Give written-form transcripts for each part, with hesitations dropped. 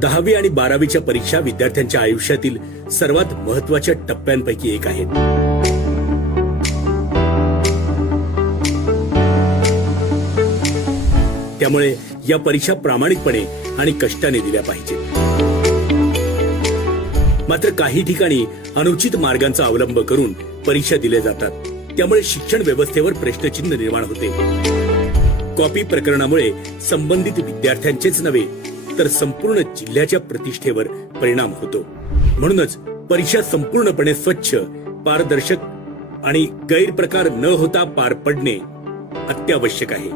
10वी आणि 12वीच्या परीक्षा विद्यार्थ्यांच्या आयुष्यातील सर्वात महत्त्वाच्या टप्प्यांपैकी एक आहेत. त्यामुळे या परीक्षा प्रामाणिकपणे आणि कष्टाने दिल्या पाहिजेत. मात्र काही ठिकाणी अनुचित मार्गांचा अवलंब करून परीक्षा दिल्या जातात. त्यामुळे शिक्षण व्यवस्थेवर प्रश्नचिन्ह निर्माण होते. कॉपी प्रकरणामुळे संबंधित विद्यार्थ्यांचेच नव्हे तर संपूर्ण जिल्ह्याच्या प्रतिष्ठेवर परिणाम होतो. म्हणूनच परीक्षा संपूर्णपणे स्वच्छ, पारदर्शक आणि गैरप्रकार न होता पार पडणे अत्यावश्यक आहे.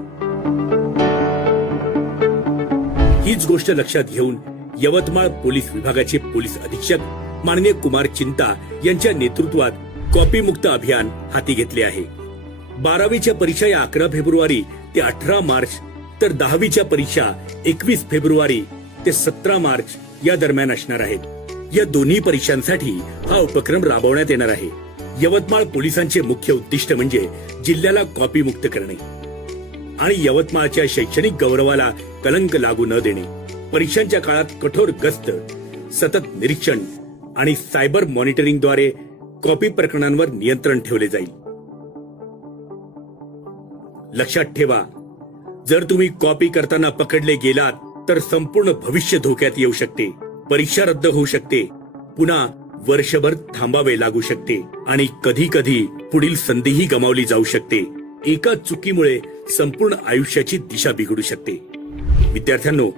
हीच गोष्ट लक्षात घेऊन यवतमाळ पोलीस विभागाचे पोलीस अधीक्षक माननीय कुमार चिंता यांच्या नेतृत्वात कॉपीमुक्त अभियान हाती घेतले आहे. 12वीच्या परीक्षा या 11 फेब्रुवारी ते 18 मार्च तर 10वीच्या परीक्षा 21 फेब्रुवारी ते 17 मार्च या दरम्यान असणार आहेत. या दोन्ही परीक्षांसाठी हा उपक्रम राबवण्यात येणार आहे. यवतमाळ पोलिसांचे मुख्य उद्दिष्ट म्हणजे जिल्ह्याला कॉपीमुक्त करणे आणि यवतमाळच्या शैक्षणिक गौरवाला कलंक लागू न देणे. परीक्षांच्या काळात कठोर गस्त, सतत निरीक्षण आणि सायबर मॉनिटरिंगद्वारे कॉपी प्रकरणांवर नियंत्रण ठेवले जाईल. लक्षात ठेवा, जर तुम्ही कॉपी करताना पकडले गेलात तर संपूर्ण भविष्य धोक्यात येऊ शकते. परीक्षा रद्द होऊ शकते, पुन्हा वर्षभर थांबावे लागू शकते आणि कधी कधी पुढील संधीही गमावली जाऊ शकते. एका चुकीमुळे संपूर्ण आयुष्याची दिशा बिघडू शकते. विद्यार्थ्यांनो,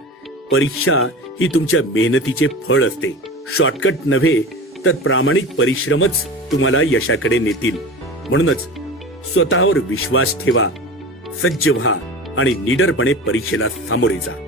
परीक्षा ही तुमच्या मेहनतीचे फळ असते. शॉर्टकट नव्हे तर प्रामाणिक परिश्रमच तुम्हाला यशाकडे नेतील. म्हणूनच स्वतःवर विश्वास ठेवा, सज्ज व्हा आणि निडरपणे परीक्षेला सामोरे जा.